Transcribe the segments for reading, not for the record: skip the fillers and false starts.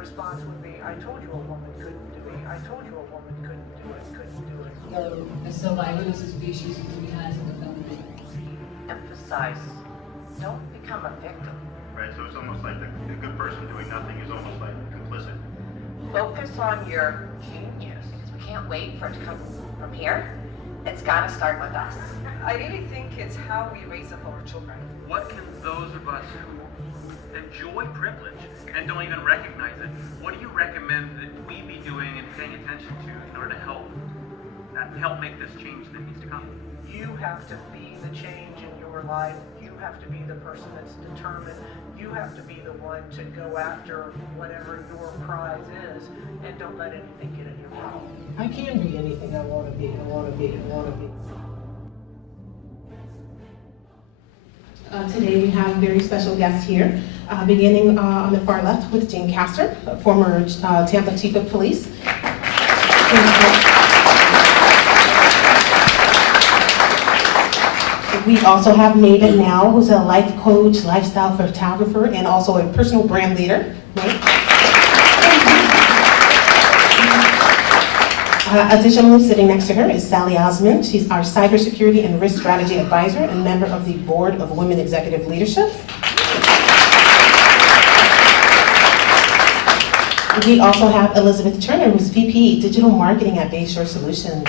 response would be, I told you a woman couldn't do it. I told you a woman couldn't do it, couldn't do it. The survival of the species really has in the family. Emphasize, don't become a victim. Right, so it's almost like the good person doing nothing is almost like complicit. Focus on your genius. We can't wait for it to come from here. It's got to start with us. I really think it's how we raise up our children. What can those of us who enjoy privilege and don't even recognize it, what do you recommend that we be doing and paying attention to in order to help make this change that needs to come? You have to be the change in your life. You have to be the person that's determined. You have to be the one to go after whatever your prize is, and don't let anything get in your way. I can be anything I want to be, I want to be, I want to be. Today we have a very special guest here, beginning on the far left with Jean Castor, former Tampa Chief of Police. We also have Maven Now, who's a life coach, lifestyle photographer, and also a personal brand leader. Additionally, sitting next to her is Sally Osmond. She's our cybersecurity and risk strategy advisor and member of the Board of Women Executive Leadership. We also have Elizabeth Turner, who's VP Digital Marketing at Bayshore Solutions.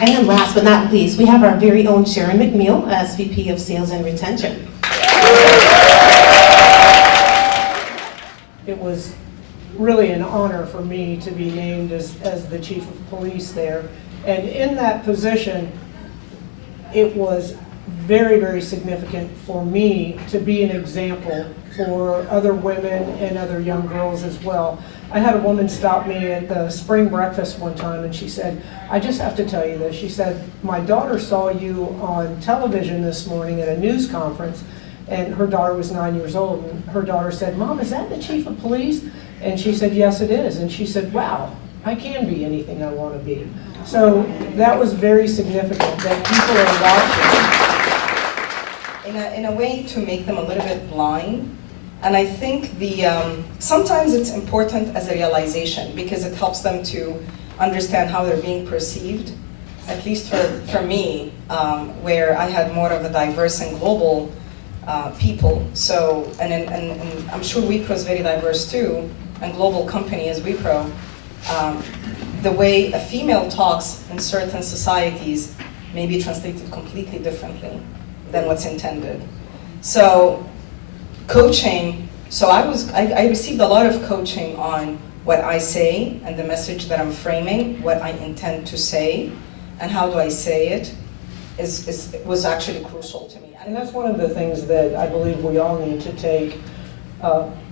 And then last but not least, we have our very own Sharon McNeil as VP of Sales and Retention. It was really an honor for me to be named as the Chief of Police there. And in that position, it was very, very significant for me to be an example for other women and other young girls as well. I had a woman stop me at the spring breakfast one time and she said, I just have to tell you this. She said, my daughter saw you on television this morning at a news conference, and her daughter was 9 years old, and her daughter said, Mom, is that the Chief of Police? And she said, yes, it is. And she said, wow, I can be anything I want to be. So that was very significant that people are watching. In a way to make them a little bit blind. And I think sometimes it's important as a realization because it helps them to understand how they're being perceived. At least for me, where I had more of a diverse and global people. So, and I'm sure Wipro is very diverse too, and global company as Wipro. The way a female talks in certain societies may be translated completely differently than what's intended. So coaching, so I received a lot of coaching on what I say and the message that I'm framing, what I intend to say, and how do I say it, was actually crucial to me. And that's one of the things that I believe we all need to take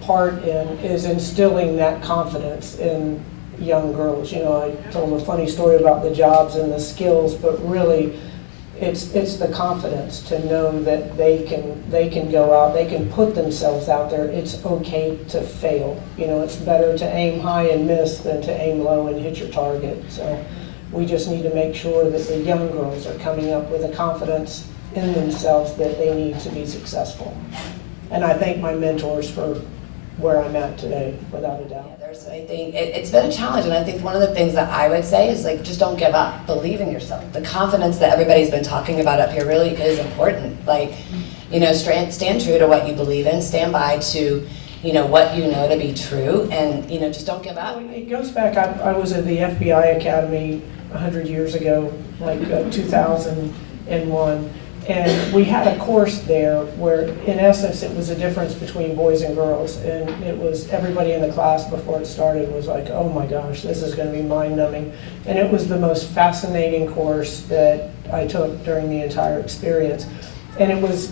part in, is instilling that confidence in young girls. You know, I told a funny story about the jobs and the skills, but really it's the confidence to know that they can go out, they can put themselves out there. It's okay to fail. You know, it's better to aim high and miss than to aim low and hit your target. So we just need to make sure that the young girls are coming up with a confidence in themselves that they need to be successful. And I thank my mentors for where I'm at today, without a doubt. I think it's been a challenge, and I think one of the things that I would say is, like, just don't give up. Believe in yourself. The confidence that everybody's been talking about up here really is important. Like, you know, stand true to what you believe in, stand by to, you know, what you know to be true, and, you know, just don't give up. It goes back, I was at the FBI Academy 100 years ago, like 2001. And we had a course there where, in essence, it was a difference between boys and girls. And it was, everybody in the class before it started was like, oh my gosh, this is going to be mind-numbing. And it was the most fascinating course that I took during the entire experience. And it was,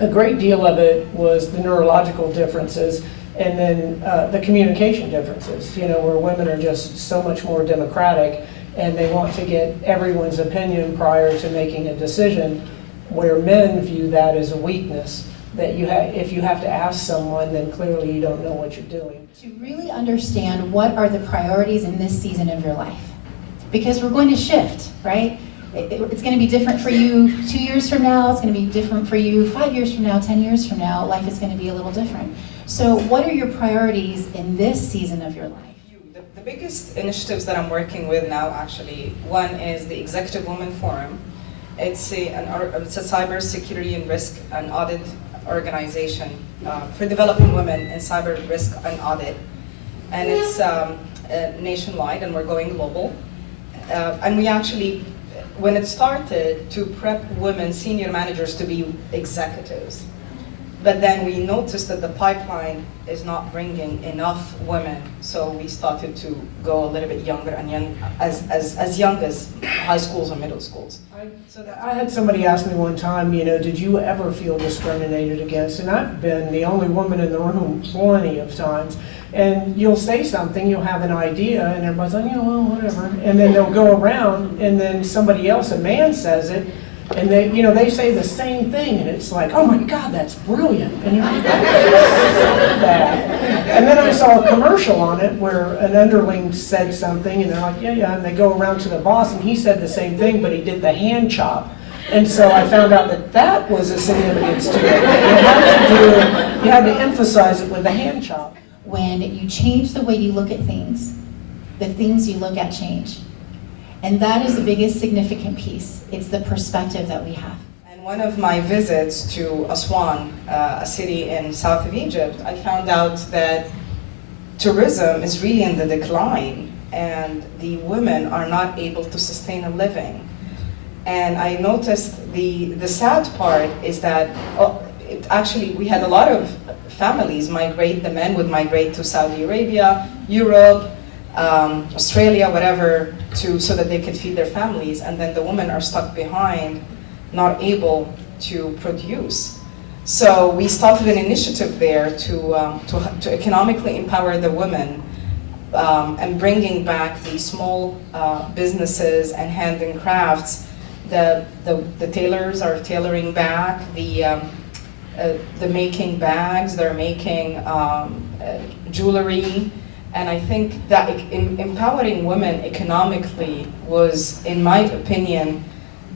a great deal of it was the neurological differences, and then the communication differences, you know, where women are just so much more democratic and they want to get everyone's opinion prior to making a decision, where men view that as a weakness, that if you have to ask someone, then clearly you don't know what you're doing. To really understand what are the priorities in this season of your life. Because we're going to shift, right? It's going to be different for you 2 years from now. It's going to be different for you 5 years from now, 10 years from now. Life is going to be a little different. So what are your priorities in this season of your life? The biggest initiatives that I'm working with now, actually, one is the Executive Women Forum. It's a cyber security and risk and audit organization for developing women in cyber risk and audit. And it's nationwide, and we're going global. And we actually, when it started, to prep women senior managers to be executives. But then we noticed that the pipeline is not bringing enough women, so we started to go a little bit younger and as young as high schools and middle schools. I had somebody ask me one time, did you ever feel discriminated against? And I've been the only woman in the room plenty of times. And you'll say something, you'll have an idea, and everybody's like, well, whatever. And then they'll go around, and then somebody else, a man, says it, and they say the same thing, and it's like, oh my God, that's brilliant. And you're like, and then I saw a commercial on it where an underling said something, and they're like, yeah, and they go around to the boss, and he said the same thing, but he did the hand chop. And so I found out that was a significance to it. You had to emphasize it with the hand chop. When you change the way you look at things, the things you look at change. And that is the biggest significant piece. It's the perspective that we have. And one of my visits to Aswan, a city in south of Egypt, I found out that tourism is really in the decline, and the women are not able to sustain a living. And I noticed the sad part is that actually we had a lot of families migrate, the men would migrate to Saudi Arabia, Europe, Australia, whatever, so that they could feed their families, and then the women are stuck behind, not able to produce. So we started an initiative there to economically empower the women, and bringing back the small businesses and hand and crafts. The tailors are tailoring back, the making bags, they're making jewelry. And I think that empowering women economically was, in my opinion,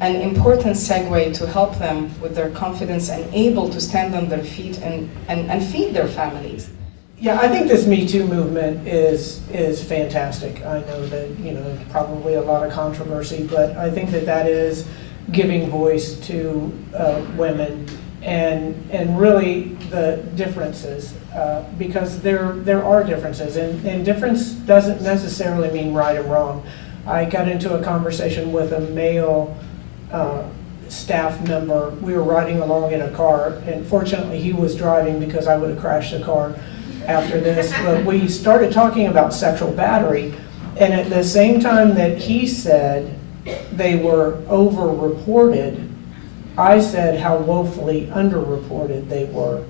an important segue to help them with their confidence and able to stand on their feet and feed their families. Yeah, I think this Me Too movement is fantastic. I know that, probably a lot of controversy, but I think that is giving voice to women and really the differences, because there are differences, and difference doesn't necessarily mean right or wrong. I got into a conversation with a male staff member. We were riding along in a car, and fortunately he was driving because I would have crashed the car after this, but we started talking about sexual battery, and at the same time that he said they were over-reported, I said how woefully underreported they were,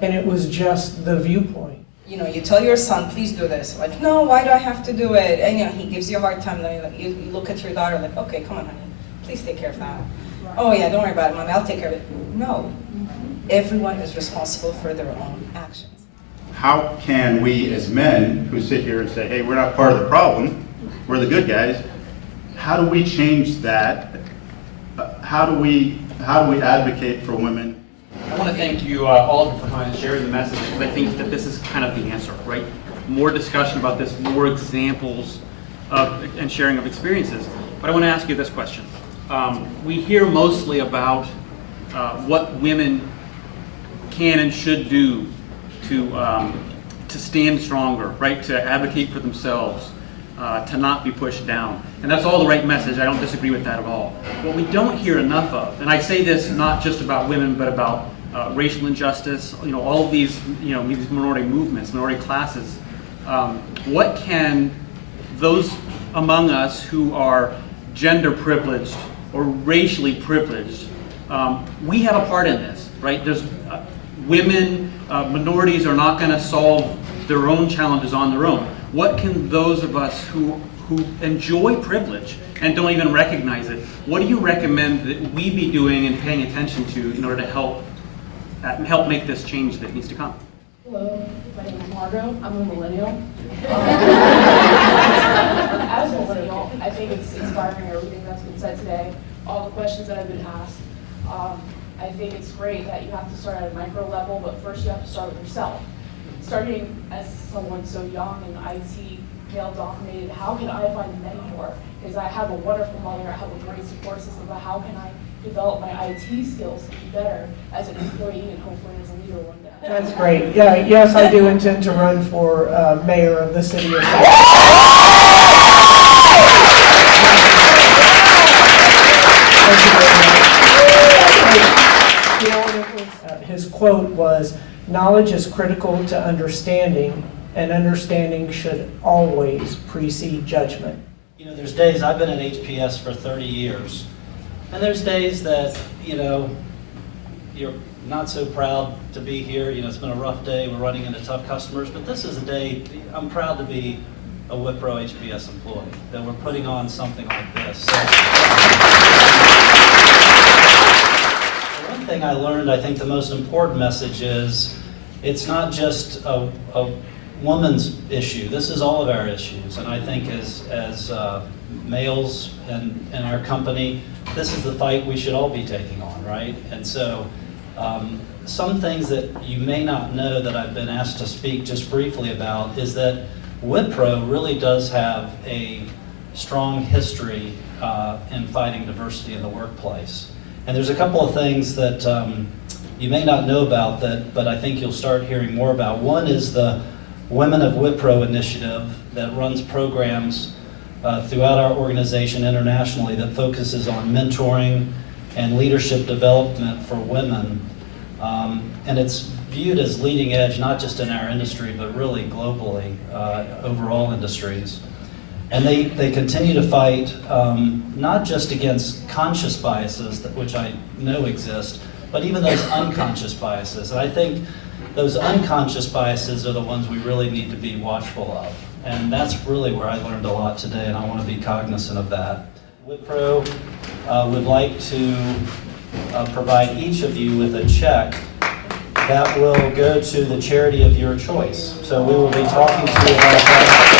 and it was just the viewpoint. You tell your son, please do this. Like, no, why do I have to do it? And he gives you a hard time. Then you look at your daughter like, okay, come on, honey, please take care of that. Right. Oh yeah, don't worry about it, Mommy, I'll take care of it. No, everyone is responsible for their own actions. How can we as men who sit here and say, hey, we're not part of the problem, we're the good guys, how do we change that? How do we advocate for women? I want to thank you, all of you, for coming and sharing the message, because I think that this is kind of the answer, right? More discussion about this, more examples and sharing of experiences. But I want to ask you this question. We hear mostly about what women can and should do to stand stronger, right? To advocate for themselves, to not be pushed down. And that's all the right message. I don't disagree with that at all. What we don't hear enough of, and I say this not just about women, but about racial injustice, all of these, these minority movements, minority classes. What can those among us who are gender privileged or racially privileged, we have a part in this, right? There's women, minorities are not going to solve their own challenges on their own. What can those of us who enjoy privilege and don't even recognize it, what do you recommend that we be doing and paying attention to in order to help make this change that needs to come? Hello, my name is Margot. I'm a millennial. As a millennial, I think it's inspiring everything that's been said today, all the questions that have been asked. I think it's great that you have to start at a micro level, but first you have to start with yourself. Starting as someone so young and IT, male dominated, how can I find a mentor? Because I have a wonderful mother, I have a great support system, but how can I develop my IT skills to be better as an employee and hopefully as a leader one day? That's great. Yeah, yes, I do intend to run for mayor of the city of Tampa. Thank you very much. You know, his quote was, "Knowledge is critical to understanding, and understanding should always precede judgment." You know, there's days, I've been at HPS for 30 years, and there's days that, you know, you're not so proud to be here. You know, it's been a rough day, we're running into tough customers, but this is a day, I'm proud to be a Wipro HPS employee, that we're putting on something like this. So, one thing I learned, I think the most important message is, it's not just a woman's issue. This is all of our issues, and I think as males in our company, this is the fight we should all be taking on, right? And so some things that you may not know that I've been asked to speak just briefly about is that Wipro really does have a strong history in fighting diversity in the workplace. And there's a couple of things that you may not know about but I think you'll start hearing more about. One is the Women of Wipro initiative that runs programs throughout our organization internationally that focuses on mentoring and leadership development for women. And it's viewed as leading edge, not just in our industry, but really globally, over all industries. And they continue to fight not just against conscious biases, which I know exist, but even those unconscious biases. And I think those unconscious biases are the ones we really need to be watchful of. And that's really where I learned a lot today, and I want to be cognizant of that. Wipro would like to provide each of you with a check that will go to the charity of your choice. So we will be talking to you about that.